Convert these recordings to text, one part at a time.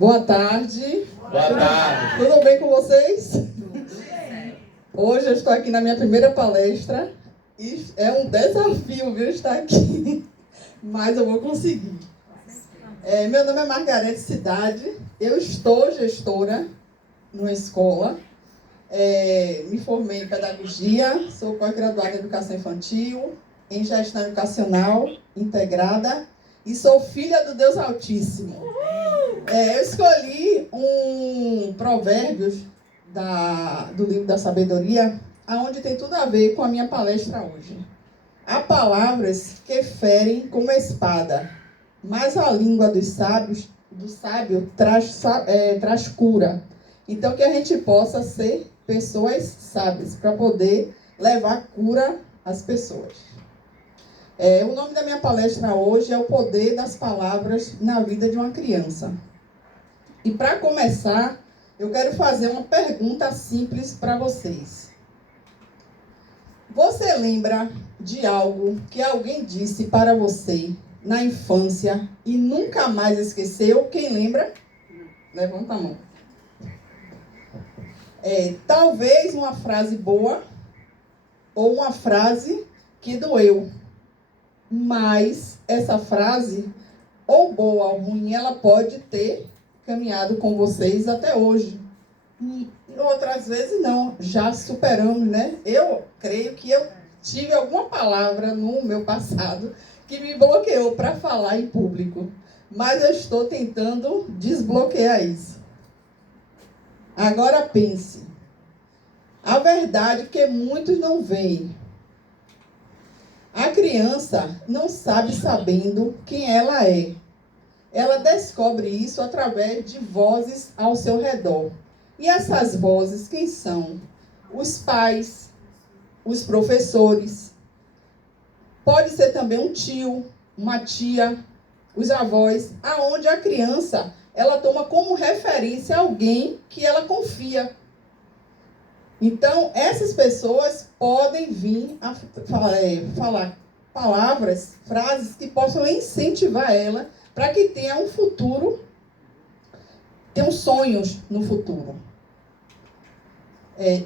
Boa tarde. Boa tarde. Tudo bem com vocês? Hoje eu estou aqui na minha primeira palestra e é um desafio, viu, estar aqui, mas eu vou conseguir. Meu nome é Margarete Cidade, eu estou gestora numa escola, me formei em pedagogia, sou pós-graduada em educação infantil, em gestão educacional integrada e sou filha do Deus Altíssimo. Eu escolhi um Provérbios do livro da Sabedoria, onde tem tudo a ver com a minha palestra hoje. Há palavras que ferem como espada, mas a língua do sábio traz cura. Então, que a gente possa ser pessoas sábias, para poder levar cura às pessoas. O nome da minha palestra hoje é o poder das palavras na vida de uma criança. E para começar, eu quero fazer uma pergunta simples para vocês. Você lembra de algo que alguém disse para você na infância e nunca mais esqueceu? Quem lembra? Levanta a mão. Talvez uma frase boa ou uma frase que doeu. Mas essa frase, ou boa ou ruim, ela pode ter caminhado com vocês até hoje. E outras vezes não, já superamos, né? Eu creio que eu tive alguma palavra no meu passado que me bloqueou para falar em público. Mas eu estou tentando desbloquear isso. Agora pense. A verdade que muitos não veem. A criança não sabe sabendo quem ela é. Ela descobre isso através de vozes ao seu redor. E essas vozes, quem são? Os pais, os professores. Pode ser também um tio, uma tia, os avós, aonde a criança, ela toma como referência alguém que ela confia. Então, essas pessoas podem vir a falar palavras, frases que possam incentivar ela para que tenha um futuro, tenha sonhos no futuro.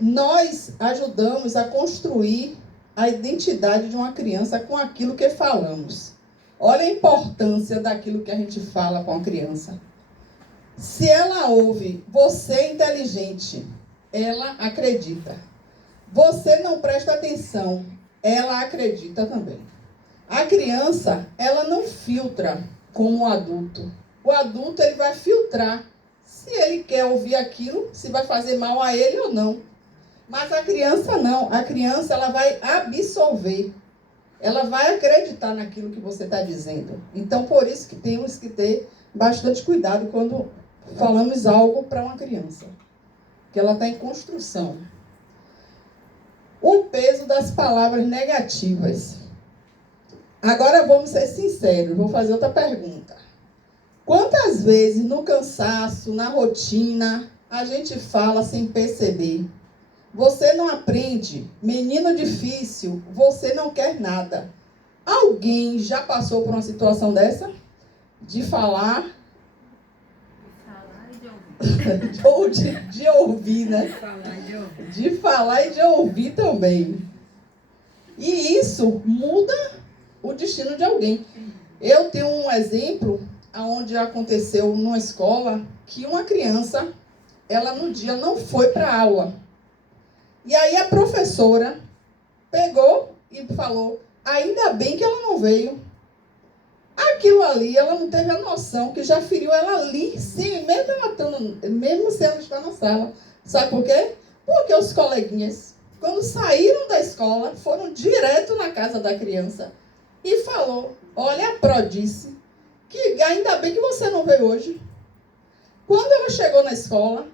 Nós ajudamos a construir a identidade de uma criança com aquilo que falamos. Olha a importância daquilo que a gente fala com a criança. Se ela ouve, você é inteligente, ela acredita. Você não presta atenção, ela acredita também. A criança, ela não filtra como o adulto. O adulto, ele vai filtrar se ele quer ouvir aquilo, se vai fazer mal a ele ou não. Mas a criança não. A criança, ela vai absorver. Ela vai acreditar naquilo que você está dizendo. Então, por isso que temos que ter bastante cuidado quando falamos algo para uma criança. Que ela está em construção. O peso das palavras negativas. Agora vamos ser sinceros, vou fazer outra pergunta. Quantas vezes no cansaço, na rotina, a gente fala sem perceber? Você não aprende, menino difícil, você não quer nada. Alguém já passou por uma situação dessa? De falar... Ou de ouvir, né? De falar e de ouvir também. E isso muda o destino de alguém. Eu tenho um exemplo onde aconteceu numa escola que uma criança, ela no dia não foi para a aula. E aí a professora pegou e falou, ainda bem que ela não veio. Aquilo ali, ela não teve a noção que já feriu ela ali, sim, mesmo se ela está na sala. Sabe por quê? Porque os coleguinhas, quando saíram da escola, foram direto na casa da criança e falou, olha, a Pro disse que ainda bem que você não veio hoje. Quando ela chegou na escola,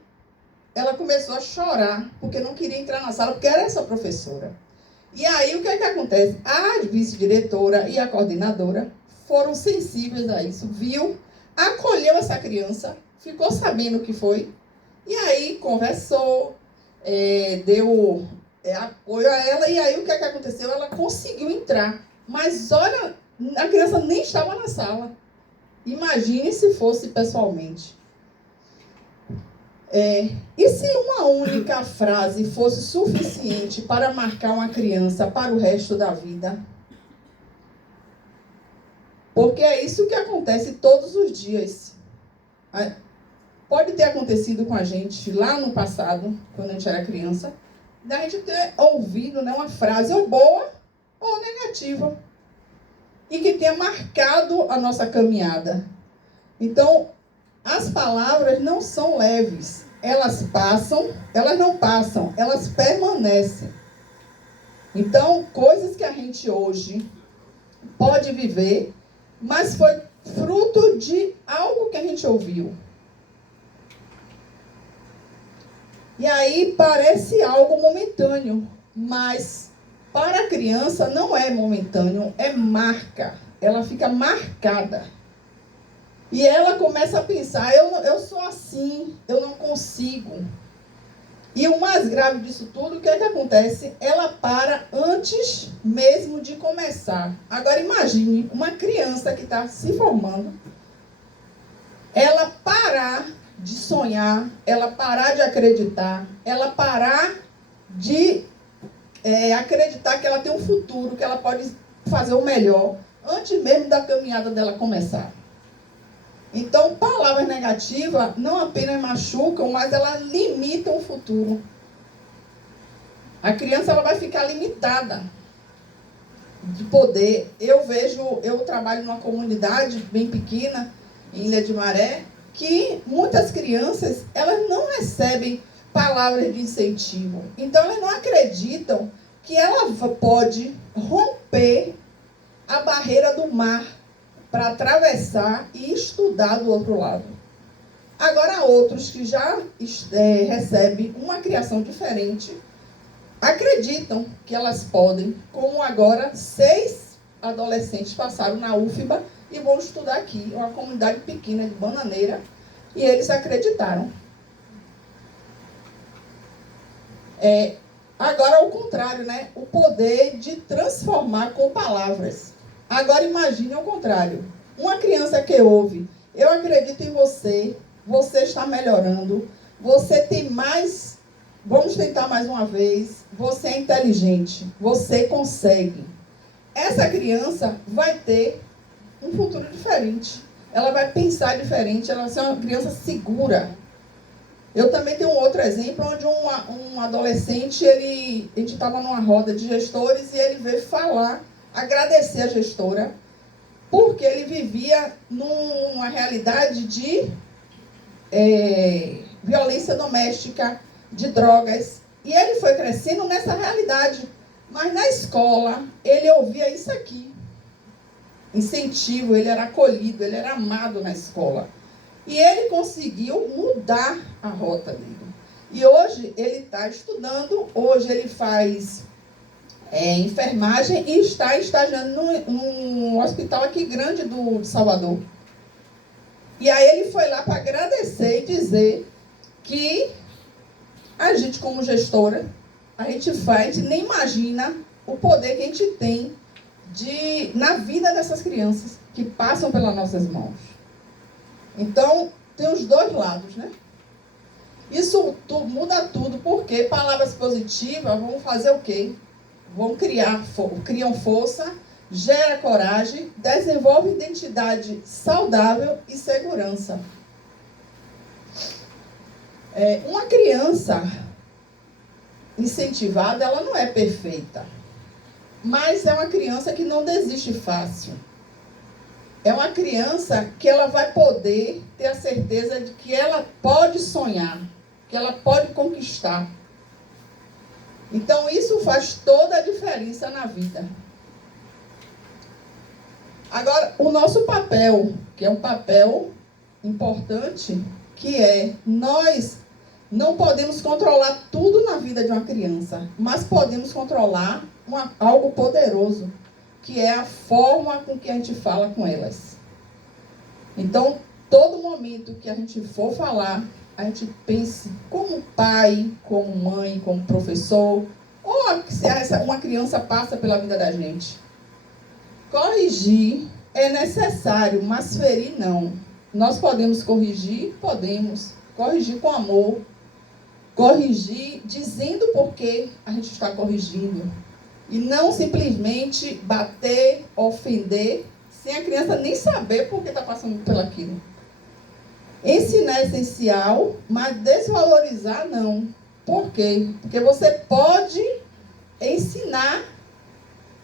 ela começou a chorar, porque não queria entrar na sala, porque era essa professora. E aí, o que é que acontece? A vice-diretora e a coordenadora foram sensíveis a isso, viu, acolheu essa criança, ficou sabendo o que foi, e aí conversou, deu apoio a ela, e aí o que é que aconteceu? Ela conseguiu entrar, mas olha, a criança nem estava na sala. Imagine se fosse pessoalmente. E se uma única frase fosse suficiente para marcar uma criança para o resto da vida? Porque é isso que acontece todos os dias. Pode ter acontecido com a gente lá no passado, quando a gente era criança, da gente ter ouvido, né, uma frase ou boa ou negativa, e que tenha marcado a nossa caminhada. Então, as palavras não são leves. Elas não passam, elas permanecem. Então, coisas que a gente hoje pode viver, mas foi fruto de algo que a gente ouviu. E aí parece algo momentâneo, mas para a criança não é momentâneo, é marca. Ela fica marcada. E ela começa a pensar, eu sou assim, eu não consigo. E o mais grave disso tudo, o que é que acontece? Ela para antes mesmo de começar. Agora imagine uma criança que está se formando, ela parar de sonhar, ela parar de acreditar, ela parar de acreditar que ela tem um futuro, que ela pode fazer o melhor, antes mesmo da caminhada dela começar. Então, palavras negativas não apenas machucam, mas elas limitam o futuro. A criança ela vai ficar limitada de poder. Eu trabalho numa comunidade bem pequena, em Ilha de Maré, que muitas crianças elas não recebem palavras de incentivo. Então, elas não acreditam que ela pode romper a barreira do mar para atravessar e estudar do outro lado. Agora, outros que já recebem uma criação diferente, acreditam que elas podem, como agora 6 adolescentes passaram na UFBA e vão estudar aqui, uma comunidade pequena de Bananeira, e eles acreditaram. Agora, ao contrário, né? O poder de transformar com palavras. Agora imagine o contrário. Uma criança que ouve, eu acredito em você, você está melhorando, você tem mais, vamos tentar mais uma vez, você é inteligente, você consegue. Essa criança vai ter um futuro diferente. Ela vai pensar diferente, ela vai ser uma criança segura. Eu também tenho um outro exemplo, onde um adolescente, a gente estava numa roda de gestores e ele veio falar, agradecer a gestora, porque ele vivia numa realidade de violência doméstica, de drogas, e ele foi crescendo nessa realidade. Mas na escola, ele ouvia isso aqui. Incentivo, ele era acolhido, ele era amado na escola. E ele conseguiu mudar a rota dele. E hoje ele está estudando, hoje ele faz enfermagem e está estagiando num hospital aqui grande de Salvador. E aí ele foi lá para agradecer e dizer que a gente, como gestora, a gente nem imagina o poder que a gente tem na vida dessas crianças que passam pelas nossas mãos. Então, tem os dois lados, né? Isso muda tudo, porque palavras positivas vão fazer o quê? Criam força, gera coragem, desenvolve identidade saudável e segurança. Uma criança incentivada, ela não é perfeita, mas é uma criança que não desiste fácil. É uma criança que ela vai poder ter a certeza de que ela pode sonhar, que ela pode conquistar. Então, isso faz toda a diferença na vida. Agora, o nosso papel, que é um papel importante, que nós não podemos controlar tudo na vida de uma criança, mas podemos controlar algo poderoso, que é a forma com que a gente fala com elas. Então, todo momento que a gente for falar, a gente pense como pai, como mãe, como professor, ou se uma criança passa pela vida da gente. Corrigir é necessário, mas ferir não. Nós podemos corrigir? Podemos. corrigir com amor, corrigir dizendo por que a gente está corrigindo. E não simplesmente bater, ofender, sem a criança nem saber por que está passando por aquilo. Ensinar é essencial, mas desvalorizar não. Por quê? Porque você pode ensinar,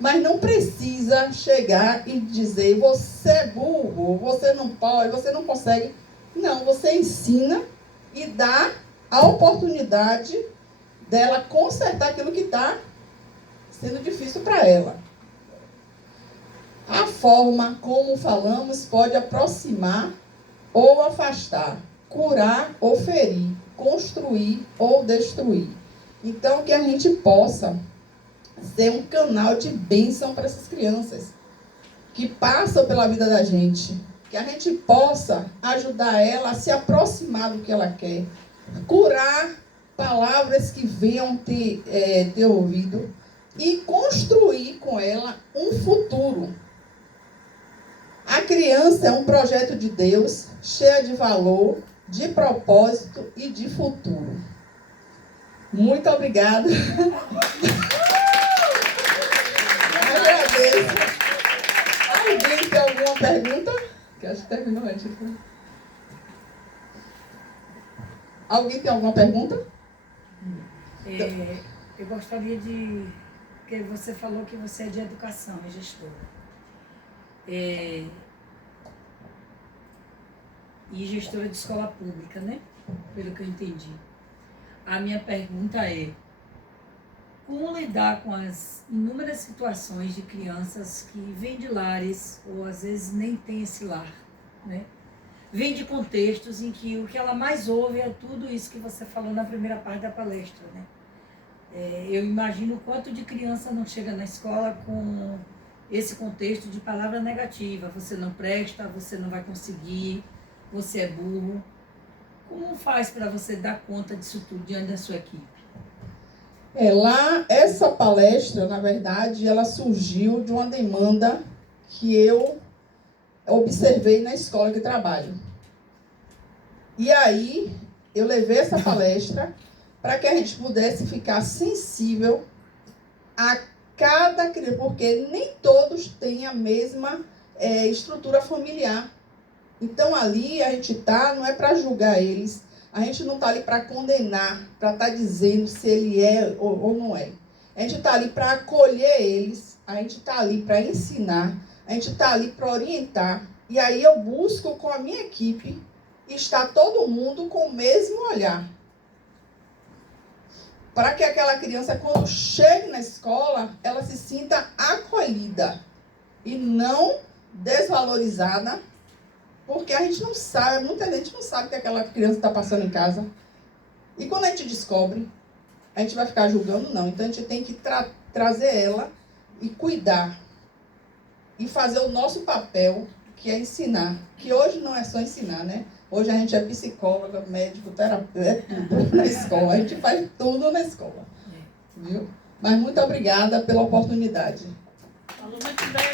mas não precisa chegar e dizer você é burro, você não pode, você não consegue. Não, você ensina e dá a oportunidade dela consertar aquilo que está sendo difícil para ela. A forma como falamos pode aproximar ou afastar, curar ou ferir, construir ou destruir. Então, que a gente possa ser um canal de bênção para essas crianças que passam pela vida da gente. Que a gente possa ajudar ela a se aproximar do que ela quer. Curar palavras que venham ter ouvido e construir com ela um futuro. A criança é um projeto de Deus, cheia de valor, de propósito e de futuro. Muito obrigada. Agradeço. Alguém tem alguma pergunta? Que acho que terminou antes. Alguém tem alguma pergunta? Eu gostaria de... Porque você falou que você é de educação, é gestora. E gestora de escola pública, né? Pelo que eu entendi. A minha pergunta é: como lidar com as inúmeras situações de crianças que vêm de lares, ou às vezes nem tem esse lar, né? Vêm de contextos em que o que ela mais ouve é tudo isso que você falou na primeira parte da palestra, né? Eu imagino o quanto de criança não chega na escola com esse contexto de palavra negativa. Você não presta, você não vai conseguir, você é burro. Como faz para você dar conta disso tudo diante da sua equipe? Lá, essa palestra, na verdade, ela surgiu de uma demanda que eu observei na escola que trabalho. E aí, eu levei essa palestra para que a gente pudesse ficar sensível a cada criança, porque nem todos têm a mesma estrutura familiar. Então, ali a gente não é para julgar eles, a gente não está ali para condenar, para estar dizendo se ele é ou não é. A gente está ali para acolher eles, a gente está ali para ensinar, a gente está ali para orientar. E aí eu busco com a minha equipe estar todo mundo com o mesmo olhar. Para que aquela criança, quando chegue na escola, ela se sinta acolhida e não desvalorizada, porque a gente não sabe, muita gente não sabe o que aquela criança está passando em casa. E quando a gente descobre, a gente vai ficar julgando? Não. Então a gente tem que trazer ela e cuidar. E fazer o nosso papel, que é ensinar. Que hoje não é só ensinar, né? Hoje a gente é psicóloga, médico, terapeuta, é tudo na escola. A gente faz tudo na escola. Viu? Mas muito obrigada pela oportunidade. Falou muito bem,